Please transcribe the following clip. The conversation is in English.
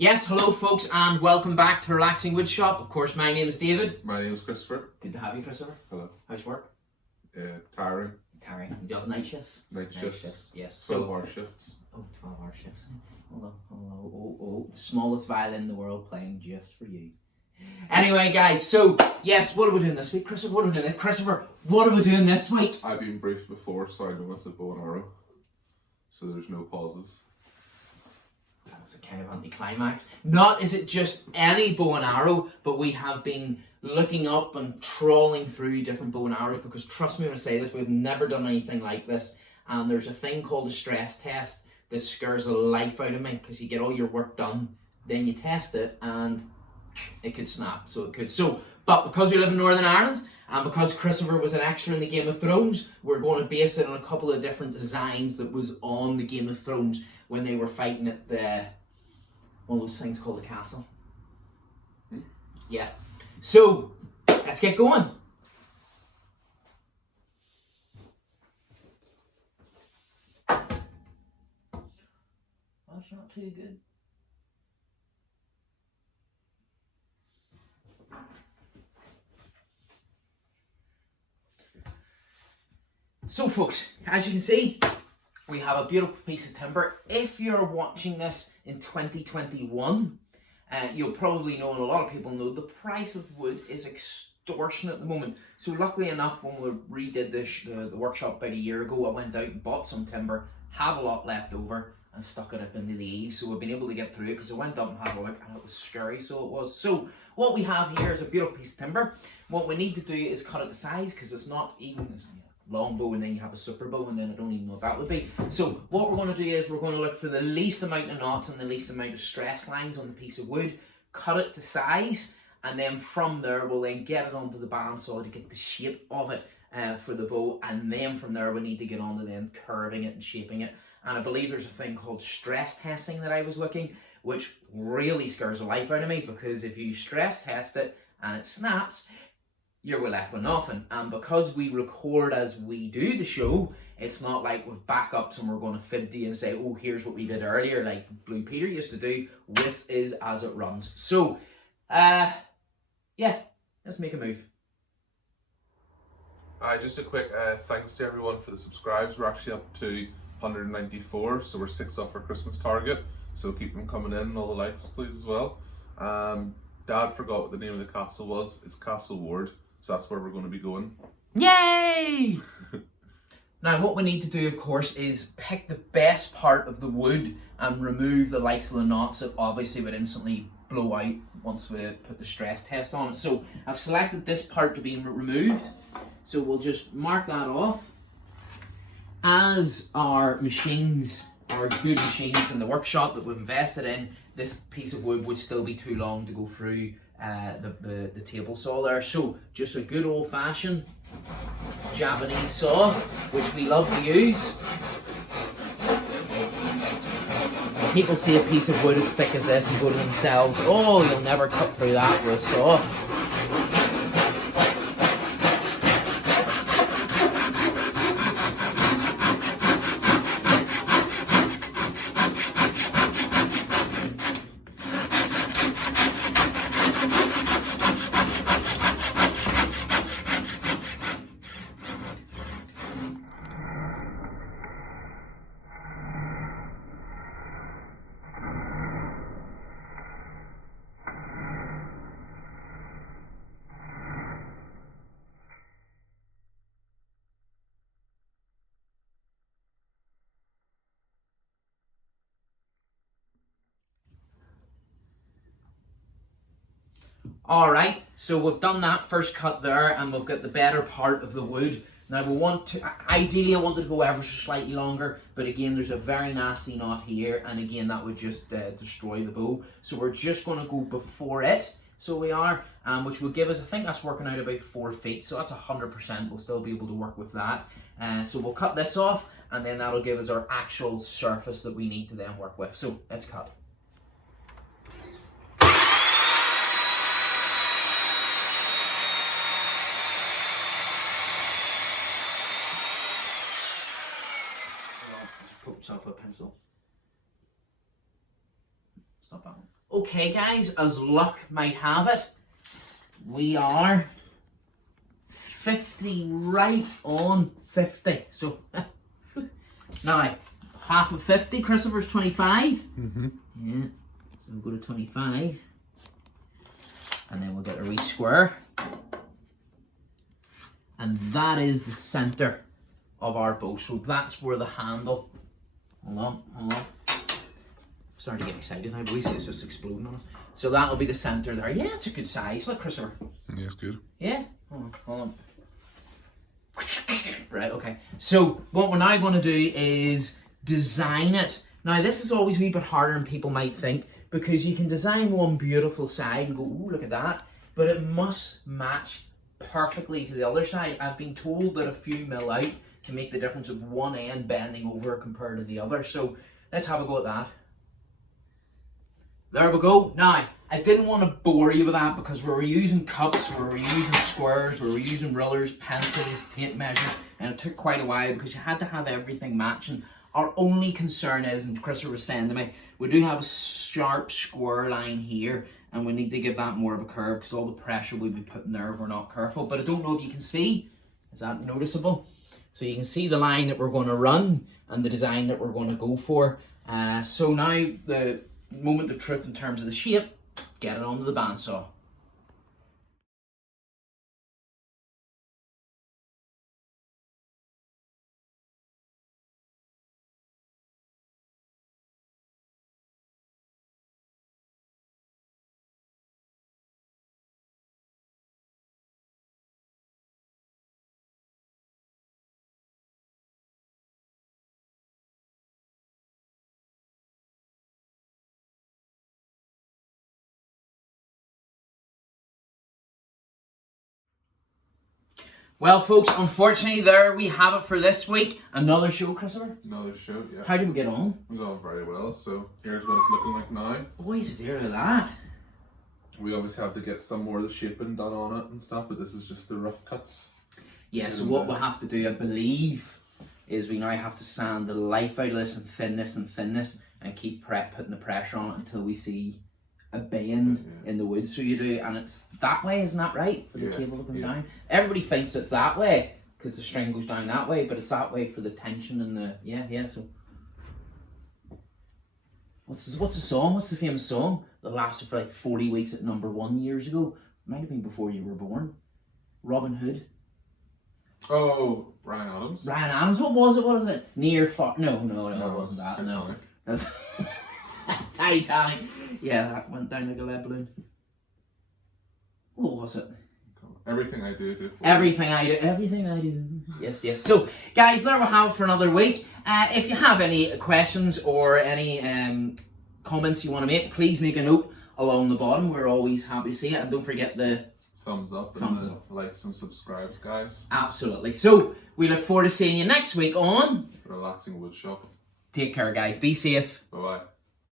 Yes, hello folks, and welcome back to Relaxing Woodshop. Of course, my name is David. My name is Christopher. Good to have you, Christopher. Hello. How's work? Tiring. Tiring. He does night shifts? Night shifts. Yes. 12-hour shifts. Oh, 12-hour shifts. Hold on. Oh. The smallest violin in the world playing just for you. Anyway, guys, so, yes, what are we doing this week? Christopher, what are we doing? Christopher, what are we doing this week? I've been briefed before, so I know it's a bow and arrow. So there's no pauses. That was a kind of anticlimax. Not is it just any bow and arrow, but we have been looking up and trawling through different bow and arrows, because trust me when I say this, we've never done anything like this. And there's a thing called a stress test that scares the life out of me, because you get all your work done, then you test it, and it could snap. So it could. But because we live in Northern Ireland, and because Christopher was an extra in the Game of Thrones, we're going to base it on a couple of different designs that was on the Game of Thrones when they were fighting at one of those things called the castle. Yeah. So, let's get going. That's not too good. So folks, as you can see, we have a beautiful piece of timber. If you're watching this in 2021, you'll probably know, and a lot of people know, the price of wood is extortionate at the moment. So luckily enough, when we redid the workshop about a year ago, I went out and bought some timber, had a lot left over, and stuck it up into the eaves. So we've been able to get through it, because I went up and had a look, and it was scary, so it was. So what we have here is a beautiful piece of timber. What we need to do is cut it to size, because it's not even... long bow, and then you have a super bow, and then I don't even know what that would be. So what we're going to do is we're going to look for the least amount of knots and the least amount of stress lines on the piece of wood, cut it to size, and then from there we'll then get it onto the bandsaw to get the shape of it for the bow, and then from there we need to get on to then curving it and shaping it. And I believe there's a thing called stress testing that I was looking, which really scares the life out of me, because if you stress test it and it snaps, you're left with nothing. And because we record as we do the show, it's not like with backups and we're going to fib to you and say, oh, here's what we did earlier, like Blue Peter used to do. This is as it runs. So, yeah, let's make a move. Just a quick thanks to everyone for the subscribes. We're actually up to 194, so we're 6 off our Christmas target. So keep them coming in, and all the likes, please, as well. Dad forgot what the name of the castle was. It's Castle Ward. So that's where we're going to be going. Yay! Now what we need to do, of course, is pick the best part of the wood and remove the likes of the knots that obviously would instantly blow out once we put the stress test on it. So I've selected this part to be removed. So we'll just mark that off. As our machines, our good machines in the workshop that we've invested in, this piece of wood would still be too long to go through the table saw there. So just a good old-fashioned Japanese saw, which we love to use. People see a piece of wood as thick as this and go to themselves, oh, you'll never cut through that with a saw. Alright, so we've done that first cut there, and we've got the better part of the wood. Now we want to, ideally I wanted to go ever so slightly longer, but again there's a very nasty knot here, and again that would just destroy the bow. So we're just going to go before it, so we are, which will give us, I think that's working out about 4 feet, so that's 100%, we'll still be able to work with that. So we'll cut this off, and then that'll give us our actual surface that we need to then work with. So let's cut. Poke yourself with a pencil. Stop that one. Okay guys, as luck might have it, we are 50 right on 50. So now half of 50, Christopher's 25. Yeah. So we'll go to 25. And then we'll get a wee square. And that is the center of our bow. So that's where the handle. Hold on, hold on. Starting to get excited now, boys. It's just exploding on us. So that'll be the center there. Yeah, it's a good size. Look, Christopher. Yeah, it's good. Yeah? Hold on, hold on. Right, okay. So what we're now going to do is design it. Now this is always a wee bit harder than people might think, because you can design one beautiful side and go, ooh, look at that. But it must match perfectly to the other side. I've been told that a few mil out can make the difference of one end bending over compared to the other. So let's have a go at that. There we go. Now, I didn't want to bore you with that because we were using cups, we were using squares, we were using rulers, pencils, tape measures, and it took quite a while because you had to have everything matching. Our only concern is, and Christopher was saying to me, we do have a sharp square line here, and we need to give that more of a curve because all the pressure we'll be putting there if we're not careful. But I don't know if you can see. Is that noticeable? So you can see the line that we're going to run and the design that we're going to go for. So now the moment of truth in terms of the shape, get it onto the bandsaw. Well, folks, unfortunately, there we have it for this week. Another show, Christopher. Another show, yeah. How did we get on? We're going very well, so here's what it's looking like now. Boys, dear of that. We obviously have to get some more of the shaping done on it and stuff, but this is just the rough cuts. Yeah, so what we'll have to do, I believe, is we now have to sand the life out of this and thinness and keep putting the pressure on it until we see a bend in the wood. So you do, and it's that way, isn't that right? For the cable to come down. Everybody thinks it's that way because the string goes down that way, but it's that way for the tension and the so what's the song? What's the famous song that lasted for like 40 weeks at #1 years ago? Might have been before you were born. Robin Hood. Oh, Ryan Adams. Ryan Adams. What was it? What was it? Near far. No, it wasn't that. No, that's Titanic. Yeah, that went down like a lead balloon. What was it? Everything I do. Everything I do. Yes. So, guys, there we have it for another week. If you have any questions or any comments you want to make, please make a note along the bottom. We're always happy to see it. And don't forget the thumbs up and likes and subscribes, guys. Absolutely. So, we look forward to seeing you next week on Relaxing Woodshop. Take care, guys. Be safe. Bye-bye.